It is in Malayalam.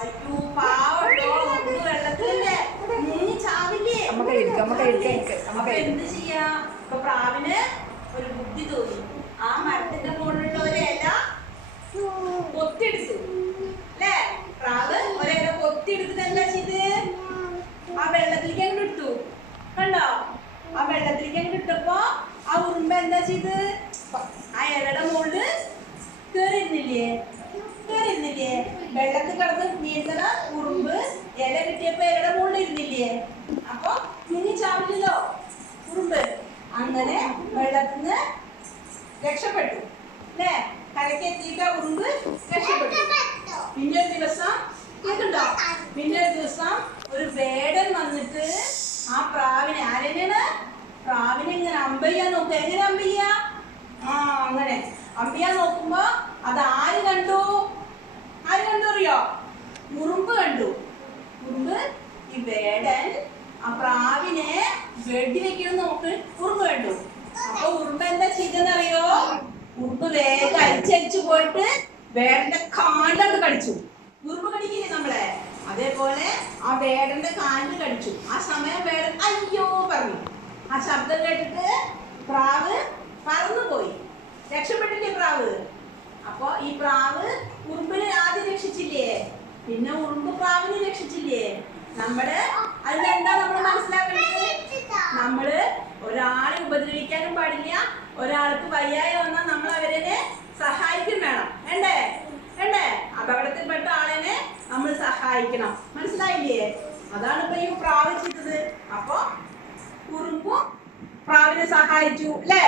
അയ്യോ പാവട്ടോ നമുക്ക് വെള്ളത്തിലല്ലേ മുങ്ങി ചാവില്ലേ നമുക്ക് എടുക്കാം നമുക്ക് എടുക്കാം. നമുക്ക് എന്ത് ചെയ്യാ ഇപ്പൊ പ്രാവിന് ഒരു ബുദ്ധി തോന്നി ആ മരത്തിന്റെ മുകളിലുള്ള ഒരു ഇല പൊത്തിയെടുത്തു അല്ലേ പ്രാവ് ഒരു ഇല പൊത്തിയെടുത്തിട്ട് എന്താ ചെയ്ത് ആ വെള്ളത്തിലേക്ക് അങ്ങ് ഇട്ടു കണ്ടോ ആ വെള്ളത്തിലേക്ക് അങ്ങ് ഇട്ടപ്പോ ആ ഉറുമ്പ എന്താ ചെയ്ത് ആ ഇലയുടെ മുകളിൽ വെള്ളത്തിൽ കിടന്ന് നീന്തണ ഉറുമ്പ് ഇല കിട്ടിയപ്പോ ഇലയുടെ മുകളിൽ ഇരുന്നില്ലേ? അപ്പൊ തിങ്ങി ചാവില്ലല്ലോ ഉറുമ്പ്. അങ്ങനെ വെള്ളത്തിൽ നിന്ന് രക്ഷപ്പെട്ടു. അല്ലേ കരയ്ക്ക് എത്തിയിട്ട് ഉറുമ്പ് രക്ഷപ്പെട്ടു. പിന്നെ ഒരു ദിവസം കേട്ടോ പിന്നെ ഒരു ദിവസം ഒരു വേടൻ വന്നിട്ട് ആ പ്രാവിനെ ആരെന്നെയാണ്? പ്രാവിനെ ഇങ്ങനെ അമ്പയ്യാ നോക്കുക എങ്ങനെ അമ്പയ്യ? ആ അങ്ങനെ. അമ്പയ്യാ നോക്കുമ്പോ അത് ആ ആര് കണ്ടു അറിയോ? ഉറുമ്പ് കണ്ടു. ഉറുമ്പ് ഈ വേടൻ ആ പ്രാവിനെ വെടിവെക്കണം നോക്ക്. ഉറുമ്പ് കണ്ടു. അപ്പൊ ഉറുമ്പ് എന്താ ചെയ്തെന്നറിയോ ഉറുമ്പ് വേഗം അരിച്ചരിച്ചു പോയിട്ട് വേടന്റെ കാലിലോട്ട് കടിച്ചു. ഉറുമ്പ് കടിക്കില്ലേ നമ്മളെ? അതേപോലെ ആ വേടന്റെ കാലിൽ കടിച്ചു. ആ സമയം വേടൻ അയ്യോ പറഞ്ഞു. ആ ശബ്ദം കേട്ടിട്ട് പ്രാവ് പറന്നുപോയി. രക്ഷപ്പെട്ടില്ലേ പ്രാവ്? അപ്പോ ഈ പ്രാവ് പിന്നെ ഉറുമ്പ് പ്രാവിനെ രക്ഷിച്ചില്ലേ? നമ്മൾ എന്താ നമ്മൾ മനസ്സിലാക്കേണ്ടത്? നമ്മൾ ഒരാളെ ഉപദ്രവിക്കാനും പാടില്ല ഒരാൾക്ക് വയ്യായ വന്നാൽ നമ്മൾ അവരെ സഹായിക്കും വേണം. വേണ്ടേ വേണ്ടേ അപകടത്തിൽപ്പെട്ട ആളിനെ നമ്മൾ സഹായിക്കണം. മനസ്സിലായില്ലേ? അതാണ് ഇപ്പൊ ഈ പ്രാവ് ചെയ്തത്. അപ്പൊ ഉറുമ്പും പ്രാവിനെ സഹായിച്ചു അല്ലേ?